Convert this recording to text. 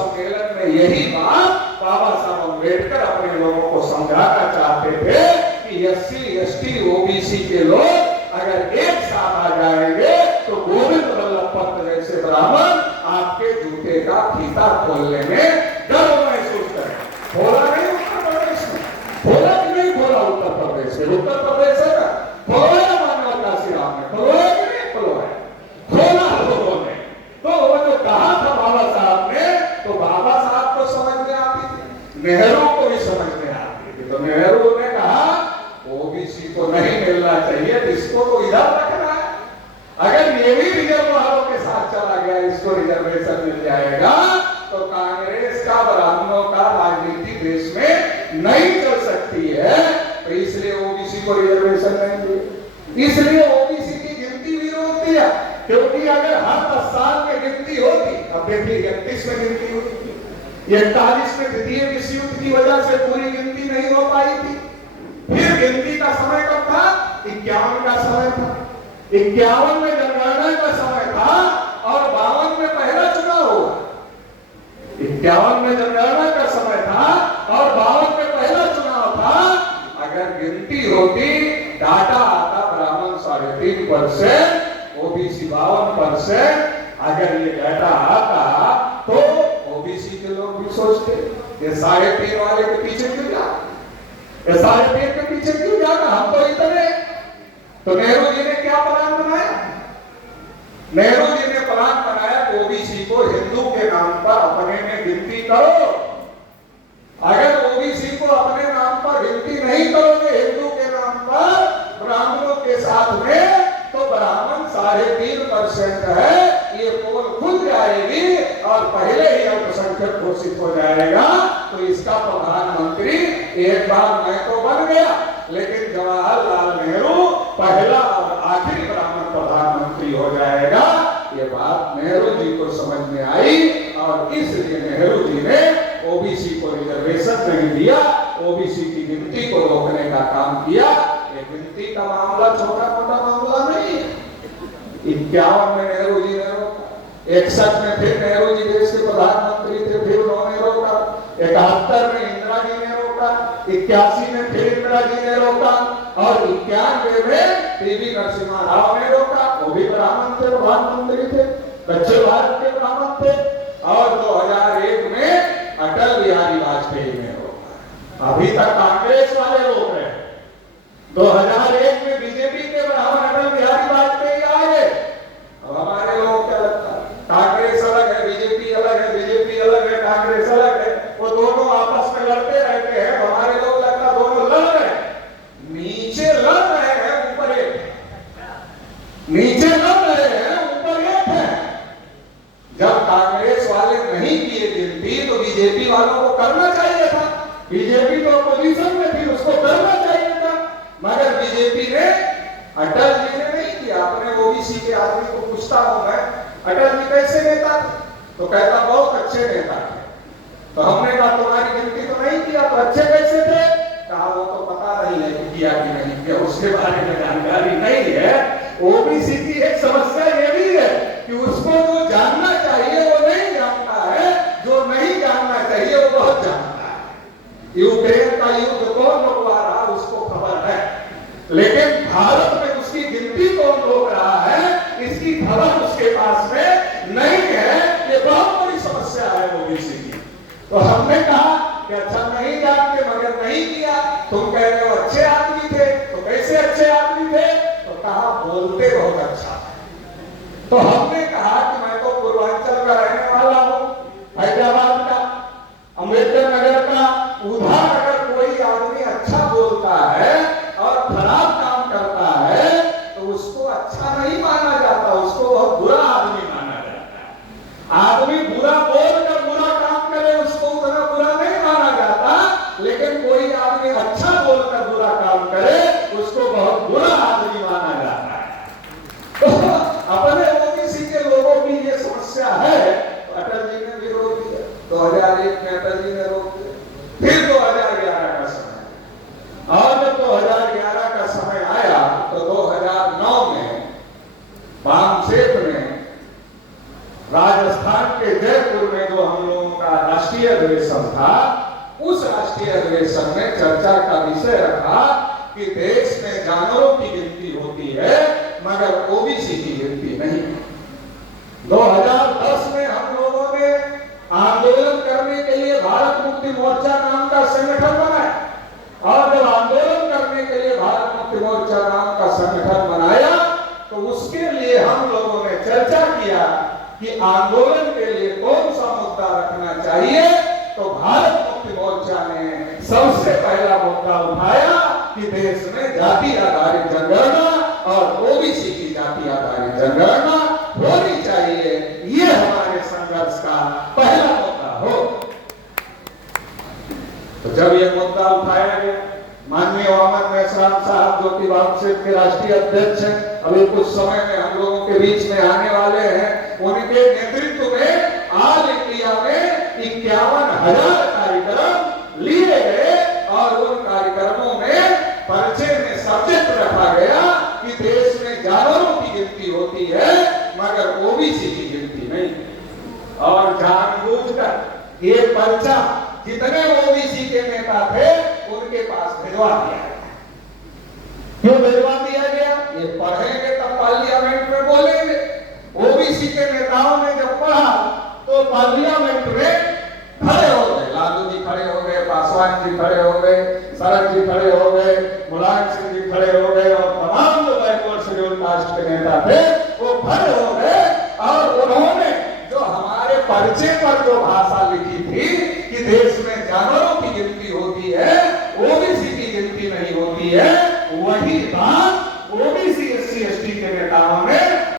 सम्मेलन में यही बात बाबा साहब अम्बेडकर अपने लोगों को समझाना चाहते थे कि एससी एसटी ओबीसी के लोग अगर एक साथ आ जाएंगे तो गोविंद वल्लभ पंत जैसे ब्राह्मण आपके जूते का फीता खोलने में गर्व महसूस करें। खोला नहीं उत्तर प्रदेश में, खोला कि नहीं खोला उत्तर प्रदेश में? उत्तर प्रदेश है ना, खोलवाया मानव काशीराम ने, खोलवाया कि नहीं खोलवाया? खोला लोगों ने। तो वो जो कहा था बाबा साहब ने, तो बाबा साहब को समझ में आती थी, नेहरू को भी समझ में आती थी। तो नेहरू ने कहा ओबीसी को नहीं मिलना चाहिए, इसको तो इधर रखना है। अगर ये भी रिजर्व वालों के साथ चला गया, इसको रिजर्वेशन मिल जाएगा, तो कांग्रेस का ब्राह्मणों का राजनीति देश में नहीं चल सकती है। तो इसलिए ओबीसी को रिजर्वेशन नहीं दिए। इसलिए ओबीसी की गिनती भी रोक दिया, क्योंकि अगर हर 10 साल में गिनती होती, अब देखिए 31 में गिनती हुई थी, 41 में द्वितीय विश्व युद्ध की वजह से पूरी गिनती नहीं हो पाई थी। फिर गिनती का समय कब था? 51 का समय था। 51 में जनगणना का समय था और 52 में पहला चुनाव हुआ। 51 में जनगणना का समय था और 52 में पहला चुनाव था। अगर गिनती होती, डाटा आता ब्राह्मण 3.5%, ओबीसी 52%, अगर ये डाटा आता तो ओबीसी के लोग भी सोचते ये 3.5 वाले के पीछे क्यों जाना, ये 3.5 के पीछे क्यों जाना, हम तो इतने। तो नेहरू जी ने क्या प्लान बनाया? नेहरू जी ने प्लान बनाया ओबीसी को हिंदू के नाम पर अपने में गिनती करो। अगर ओबीसी को अपने नाम पर गिनती नहीं करोगे हिंदू के नाम पर ब्राह्मणों के साथ में, तो ब्राह्मण 3.5% है, ये पोल खुल जाएगी और पहले ही अल्पसंख्यक घोषित हो जाएगा। तो इसका प्रधानमंत्री एक बार मैं तो बन गया, लेकिन जवाहरलाल नेहरू पहला और आखिरी ब्राह्मण प्रधानमंत्री हो जाएगा। ये बात नेहरू जी को समझ में आई और इसलिए नेहरू जी ने ओबीसी को रिजर्वेशन नहीं दिया, ओबीसी की गिनती को रोकने का काम किया। ये गिनती का मामला छोटा मोटा मामला नहीं है। 51 में नेहरू जी ने रोका, 61 में फिर नेहरू जी देश के प्रधानमंत्री थे, फिर उन्होंने रोका, 71 में इंदिरा जी ने रोका, 81 में फिर इंदिरा जी ने रोका और 91 में पीवी नरसिम्हा राव ने रोका। वो भी ब्राह्मण थे, प्रधानमंत्री थे, दक्षिण भारत के ब्राह्मण थे। और 2001 में अटल बिहारी वाजपेयी ने रोका। अभी तक कांग्रेस वाले रोक रहे हैं। 2001 में बीजेपी के ब्राह्मण अटल बिहारी वाजपेयी आए। अब हमारे लोग क्या लगता है, कांग्रेस अलग है, बीजेपी अलग है, बीजेपी अलग है, कांग्रेस अलग है, वो दोनों आपस में लड़ते रहते हैं। हमारे लोग लगता दोनों लड़ रहे हैं, नीचे लड़ रहे हैं, ऊपर एक है, नीचे लड़ रहे हैं, ऊपर एक है। जब कांग्रेस वाले नहीं किए गिनती तो बीजेपी वालों को करना चाहिए था। बीजेपी तो अपोजिशन में थी, उसको करना चाहिए था, मगर बीजेपी ने, अटल जी ने नहीं किया। अपने ओबीसी के आदमी को पूछता हूं मैं, अटल जी कैसे नेता थे? तो कहता बहुत अच्छे नेता थे। तो हमने कहा तुम्हारी गिनती तो नहीं किया, तो अच्छे कैसे थे? कहा वो तो पता नहीं है कि किया कि नहीं किया, उसके बारे में जानकारी नहीं है। ओबीसी की एक समस्या ये भी है कि उसको जो जानना चाहिए वो नहीं जानता है, जो नहीं जानना चाहिए वो बहुत जानता है। यूक्रेन का युद्ध कौन रोकवा रहा उसको खबर है, लेकिन भारत में उसकी गिनती कौन रोक रहा है इसकी खबर उसके पास में नहीं है। ये बहुत बड़ी समस्या है ओबीसी की। तो हमने कहा कि अच्छा नहीं जानते मगर नहीं किया। तुम कह रहे हो अच्छे आदमी थे, तो कैसे अच्छे आदमी थे? तो कहा बोलते बहुत अच्छा है। तो हमने कहा कि मैं तो पूर्वांचल का रहने वाला हूं, हैदराबाद का, अम्बेडकर नगर का। उधर अगर कोई आदमी अच्छा बोलता है और खराब काम करता है तो उसको अच्छा नहीं माना जाता, उसको बहुत बुरा आदमी माना जाता है। आदमी बुरा बोलकर बुरा काम करे उसको उतना बुरा नहीं माना जाता, लेकिन कोई आदमी अच्छा बोलकर बुरा काम करे उसको बहुत बुरा आदमी माना जाता है। तो अपने ओबीसी के लोगों की ये समस्या है। तो अटल जी ने भी रोक दिया, 2001 में अटल जी ने रोक दिया। फिर 2011 का समय, और जब 2011 का समय आया तो 2009 में बामसेठ ने राजस्थान राजस्थान के जयपुर में जो हम लोगों का राष्ट्रीय अधिवेशन था, उस राष्ट्रीय अधिवेशन में चर्चा का विषय रखा कि देश में जानवरों की गिनती होती है मगर ओबीसी की गिनती नहीं। 2010 में हम लोगों ने आंदोलन करने के लिए भारत मुक्ति मोर्चा नाम का संगठन बनाया, और जब आंदोलन करने के लिए भारत मुक्ति मोर्चा नाम का संगठन बनाया तो उसके लिए हम लोगों ने चर्चा किया कि आंदोलन के लिए कौन सा मुद्दा रखना चाहिए। तो भारत मुक्ति मोर्चा ने सबसे पहला मुद्दा उठाया कि देश में जाति आधारित जनगणना और ओबीसी की जाति आधारित जनगणना होनी चाहिए, ये हमारे संघर्ष का पहला मुद्दा हो। तो जब ये मुद्दा उठाया गया, माननीय वामन मेश्राम साहब जो कि वामसेट के राष्ट्रीय अध्यक्ष हैं, अभी कुछ समय में हम लोगों के बीच में आने वाले हैं, उनके नेतृत्व में ऑल इंडिया में 51,000 कार्यक्रम लिए गए और उन कार्यक्रमों में पर्चे में सब्जेक्ट रखा गया कि देश में जानवरों की गिनती होती है मगर ओबीसी की गिनती नहीं। और जानबूझकर ये पर्चा जितने ओबीसी के नेता थे उनके पास भिजवा दिया गया। क्यों भिजवा दिया गया? ये पढ़ेंगे तब पार्लियामेंट में बोलेंगे। ओबीसी के नेताओं ने जब पढ़ा तो पार्लियामेंट में खड़े हो गए, लालू जी खड़े हो गए, पासवान जी खड़े हो गए, शरद जी खड़े हो गए, मुलायम सिंह जी खड़े हो गए और तमाम जो बैकवर्ड शेड्यूल कास्ट के नेता थे वो खड़े हो गए और उन्होंने जो हमारे पर्चे पर